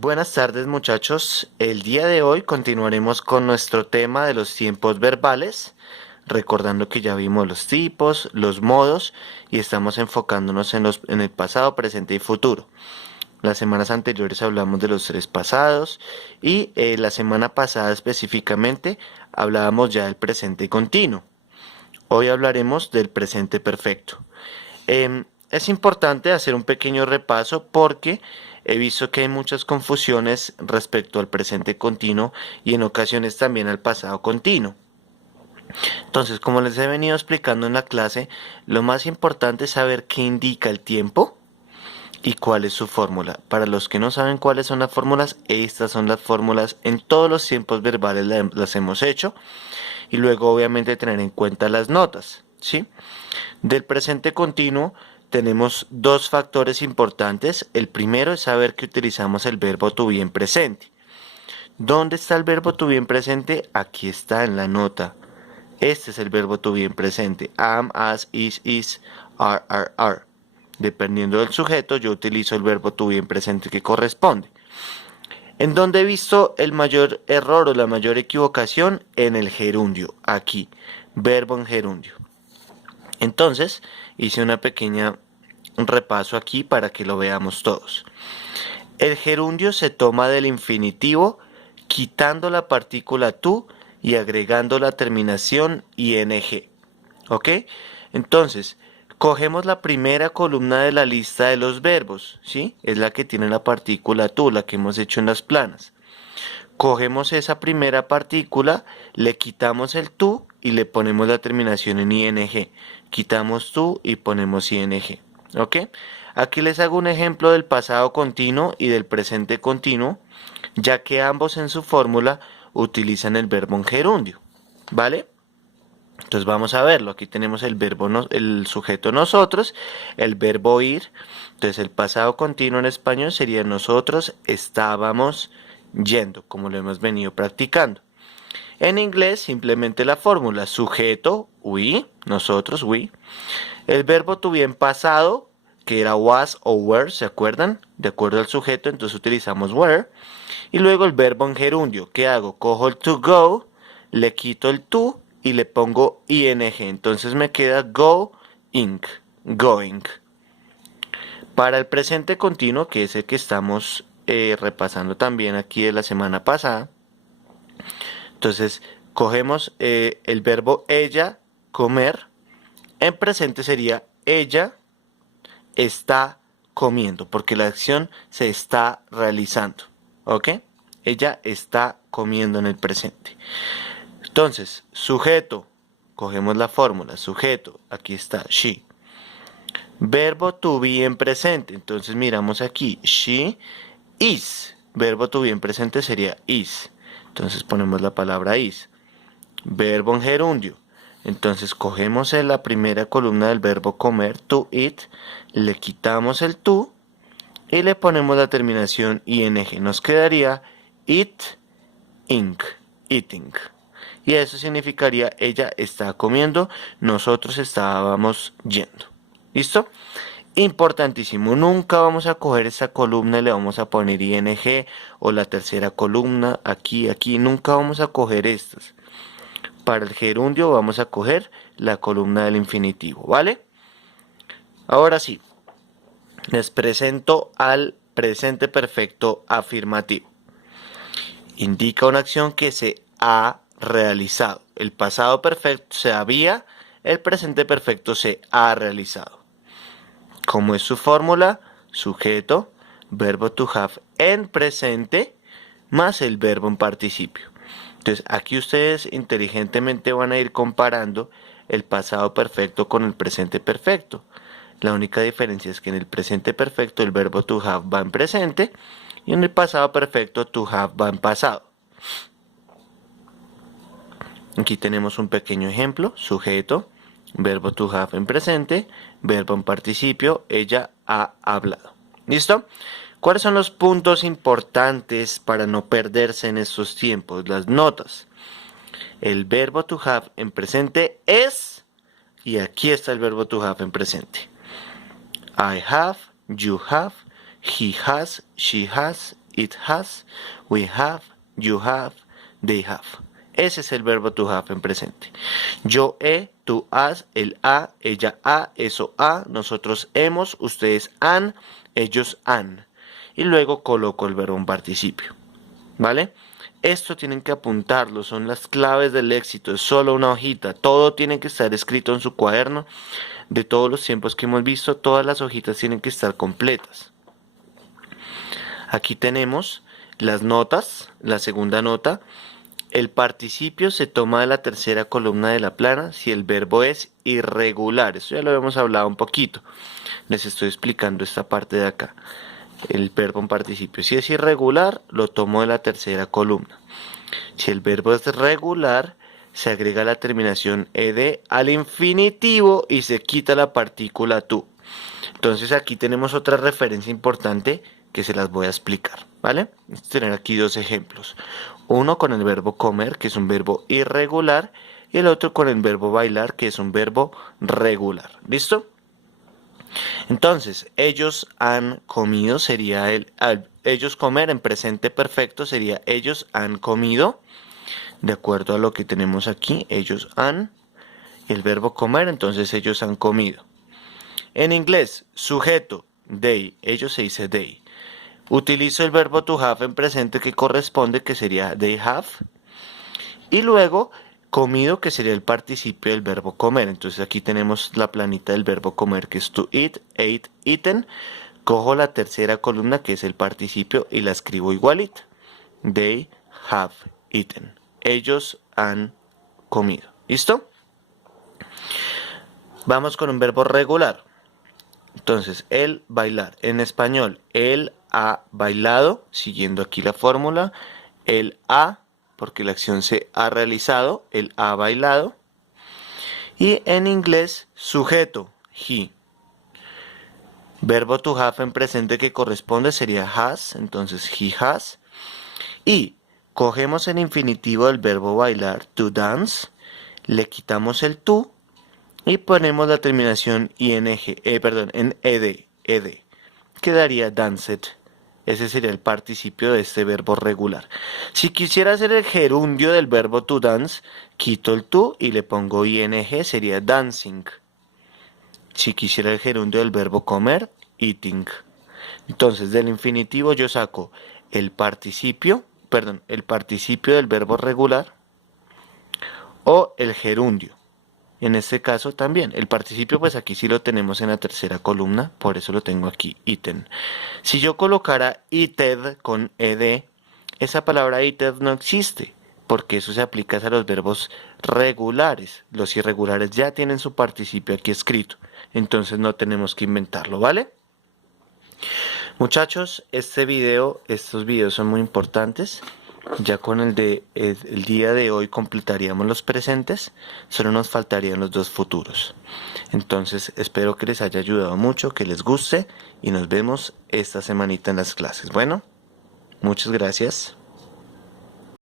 Buenas tardes muchachos, el día de hoy continuaremos con nuestro tema de los tiempos verbales, recordando que ya vimos los tipos, los modos y estamos enfocándonos en el pasado, presente y futuro. Las semanas anteriores hablamos de los tres pasados y la semana pasada específicamente hablábamos ya del presente continuo. Hoy hablaremos del presente perfecto. Es importante hacer un pequeño repaso porque he visto que hay muchas confusiones respecto al presente continuo y en ocasiones también al pasado continuo. Entonces, como les he venido explicando en la clase, lo más importante es saber qué indica el tiempo y cuál es su fórmula. Para los que no saben cuáles son las fórmulas, estas son las fórmulas. En todos los tiempos verbales las hemos hecho y luego obviamente tener en cuenta las notas, ¿sí? Del presente continuo tenemos dos factores importantes. El primero es saber que utilizamos el verbo to be en presente. ¿Dónde está el verbo to be en presente? Aquí está en la nota. Este es el verbo to be en presente. Am, as, is, are. Dependiendo del sujeto, yo utilizo el verbo to be en presente que corresponde. ¿En dónde he visto el mayor error o la mayor equivocación? En el gerundio. Aquí. Verbo en gerundio. Entonces, hice un repaso aquí para que lo veamos todos. El gerundio se toma del infinitivo quitando la partícula tú y agregando la terminación ing. ¿Ok? Entonces, cogemos la primera columna de la lista de los verbos, ¿sí? Es la que tiene la partícula tú, la que hemos hecho en las planas. Cogemos esa primera partícula, le quitamos el tú y le ponemos la terminación en ing. Quitamos tú y ponemos ing. ¿Ok? Aquí les hago un ejemplo del pasado continuo y del presente continuo, ya que ambos en su fórmula utilizan el verbo en gerundio. ¿Vale? Entonces vamos a verlo. Aquí tenemos el verbo, el sujeto nosotros, el verbo ir. Entonces el pasado continuo en español sería nosotros estábamos yendo, como lo hemos venido practicando. En inglés simplemente la fórmula sujeto, we, nosotros, we. El verbo to be en pasado, que era was o were, ¿se acuerdan? De acuerdo al sujeto, entonces utilizamos were. Y luego el verbo en gerundio, ¿qué hago? Cojo el to go, le quito el to y le pongo ing. Entonces me queda going. Para el presente continuo, que es el que estamos repasando también aquí de la semana pasada, entonces cogemos el verbo ella, comer. En presente sería ella está comiendo, porque la acción se está realizando. ¿Ok? Ella está comiendo en el presente. Entonces, sujeto, cogemos la fórmula, sujeto, aquí está, she. Verbo to be en presente, entonces miramos aquí, she is. Verbo to be en presente sería is. Entonces ponemos la palabra is. Verbo en gerundio. Entonces cogemos en la primera columna del verbo comer, to eat, le quitamos el to y le ponemos la terminación ing. Nos quedaría eating. Y eso significaría ella está comiendo, nosotros estábamos yendo. ¿Listo? Importantísimo, nunca vamos a coger esta columna y le vamos a poner ing o la tercera columna aquí, nunca vamos a coger estas. Para el gerundio vamos a coger la columna del infinitivo, ¿vale? Ahora sí, les presento al presente perfecto afirmativo. Indica una acción que se ha realizado. El pasado perfecto se había, el presente perfecto se ha realizado. ¿Cómo es su fórmula? Sujeto, verbo to have en presente, más el verbo en participio. Entonces, aquí ustedes inteligentemente van a ir comparando el pasado perfecto con el presente perfecto. La única diferencia es que en el presente perfecto el verbo to have va en presente y en el pasado perfecto to have va en pasado. Aquí tenemos un pequeño ejemplo, sujeto, verbo to have en presente, verbo en participio, ella ha hablado. ¿Listo? ¿Cuáles son los puntos importantes para no perderse en estos tiempos? Las notas. El verbo to have en presente es, y aquí está el verbo to have en presente. I have, you have, he has, she has, it has, we have, you have, they have. Ese es el verbo to have en presente. Yo he, tú has, él ha, ella ha, eso ha, nosotros hemos, ustedes han, ellos han. Y luego coloco el verbo en participio. ¿Vale? Esto tienen que apuntarlo, son las claves del éxito, es solo una hojita, todo tiene que estar escrito en su cuaderno. De todos los tiempos que hemos visto, todas las hojitas tienen que estar completas. Aquí tenemos las notas, la segunda nota. El participio se toma de la tercera columna de la plana si el verbo es irregular. Esto ya lo hemos hablado un poquito. Les estoy explicando esta parte de acá. El verbo en participio. Si es irregular, lo tomo de la tercera columna. Si el verbo es regular, se agrega la terminación ed al infinitivo y se quita la partícula tú. Entonces aquí tenemos otra referencia importante que se las voy a explicar, ¿vale? Vamos a tener aquí dos ejemplos. Uno con el verbo comer, que es un verbo irregular, y el otro con el verbo bailar, que es un verbo regular. ¿Listo? Entonces, ellos han comido sería ellos comer en presente perfecto sería ellos han comido. De acuerdo a lo que tenemos aquí, ellos han. El verbo comer, entonces ellos han comido. En inglés, sujeto, they, ellos se dice they. Utilizo el verbo to have en presente que corresponde, que sería they have. Y luego, comido, que sería el participio del verbo comer. Entonces aquí tenemos la planita del verbo comer, que es to eat, ate, eaten. Cojo la tercera columna, que es el participio, y la escribo igualita. They have eaten. Ellos han comido. ¿Listo? Vamos con un verbo regular. Entonces, el bailar. En español, él ha bailado, siguiendo aquí la fórmula. Él ha, porque la acción se ha realizado, él ha bailado. Y en inglés, sujeto, he. Verbo to have en presente que corresponde sería has, entonces he has. Y cogemos el infinitivo del verbo bailar, to dance, le quitamos el to y ponemos la terminación en ed. Quedaría danced. Ese sería el participio de este verbo regular. Si quisiera hacer el gerundio del verbo to dance, quito el to y le pongo ing, sería dancing. Si quisiera el gerundio del verbo comer, eating. Entonces, del infinitivo yo saco el participio del verbo regular o el gerundio. En este caso también, el participio pues aquí sí lo tenemos en la tercera columna, por eso lo tengo aquí, eaten. Si yo colocara eated con ed, esa palabra eated no existe, porque eso se aplica a los verbos regulares. Los irregulares ya tienen su participio aquí escrito, entonces no tenemos que inventarlo, ¿vale? Muchachos, estos videos son muy importantes. Ya con el día de hoy completaríamos los presentes, solo nos faltarían los dos futuros. Entonces espero que les haya ayudado mucho, que les guste y nos vemos esta semanita en las clases. Bueno, muchas gracias.